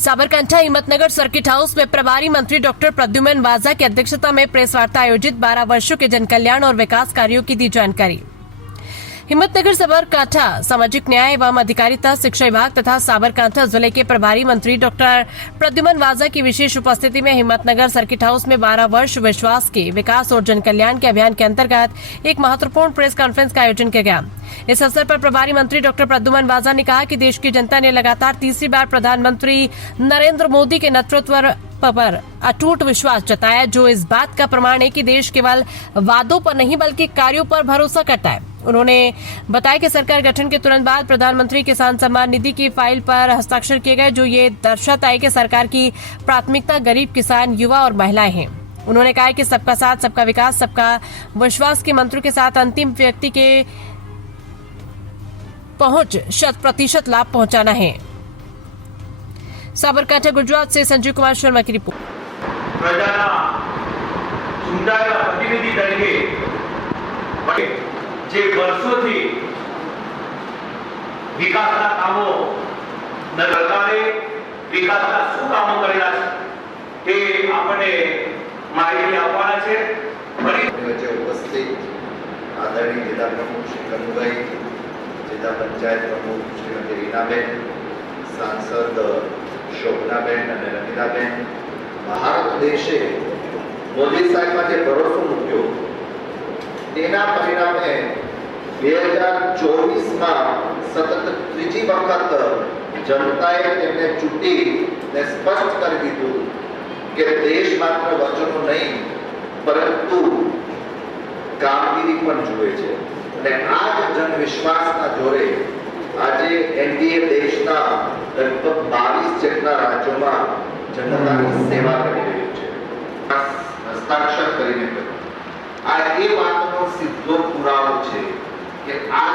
Sabarkantha Himmatnagar circuit house में प्रभारी मंत्री डॉक्टर प्रद्युमन वाजा की अध्यक्षता में प्रेस वार्ता आयोजित 12 वर्षों के जन कल्याण और विकास कार्यों की दी जानकारी। हिम्मतनगर साबरकांठा सामाजिक न्याय एवं अधिकारिता शिक्षा विभाग तथा साबरकांठा जिले के प्रभारी मंत्री डॉक्टर प्रद्युमन वाजा की विशेष उपस्थिति में हिम्मतनगर सर्किट हाउस में 12 वर्ष विश्वास के विकास और जन कल्याण के अभियान के अंतर्गत एक महत्वपूर्ण प्रेस कॉन्फ्रेंस का आयोजन किया गया। इस अवसर पर प्रभारी मंत्री डॉक्टर प्रद्युमन वाजा ने कहा कि देश की जनता ने लगातार तीसरी बार प्रधानमंत्री नरेंद्र मोदी के नेतृत्व पर अटूट विश्वास जताया, जो इस बात का प्रमाण है कि देश केवल वादों पर नहीं बल्कि कार्यों पर भरोसा करता है। उन्होंने बताया कि सरकार गठन के तुरंत बाद प्रधानमंत्री किसान सम्मान निधि की फाइल पर हस्ताक्षर किए गए, जो ये दर्शाता है कि सरकार की प्राथमिकता गरीब, किसान, युवा और महिलाएं हैं। उन्होंने कहा कि सबका साथ, सबका विकास, सबका विश्वास के मंत्र के साथ अंतिम व्यक्ति के पहुंच 100% लाभ पहुंचाना है। साबरकांठा गुजरात से संजीव कुमार शर्मा की रिपोर्ट। प्रजाना चूंटाયેલા પ્રતિનિધિ તરીકે જે વર્ષોથી વિકાસના કામો સરકારે વિકાસના શું કામો કરેલા છે તે આપણે માહિતી આપવાના છે। વચ્ચે ઉપસ્થિત આદરણીય જિલ્લા પ્રમુખ શ્રી કનુભાઈ, જિલ્લા પંચાયત પ્રમુખ શ્રીમતી રીનાબેન, सांसद शोभनाबेन અને રમીલાબેન, ભારત દેશે મોદી સાહેબમાં જે ભરોસો મૂક્યો તેના પરિણામે 2024માં સતત ત્રીજી વખત જનતાએ તેમને ચૂંટીને સ્પષ્ટ કરી દીધું કે દેશ માત્ર વચનો નહીં પરંતુ કામગીરી પણ જુએ છે અને આ જ જનવિશ્વાસના જોરે આજે એનડીએ દેશના લગભગ 22 જેટલા રાજ્યોમાં જનતાની સેવા કરી રહ્યું છે। હસ્તાક્ષર કરીને આ એ વાતનો સીધો પુરાવો છે કે આ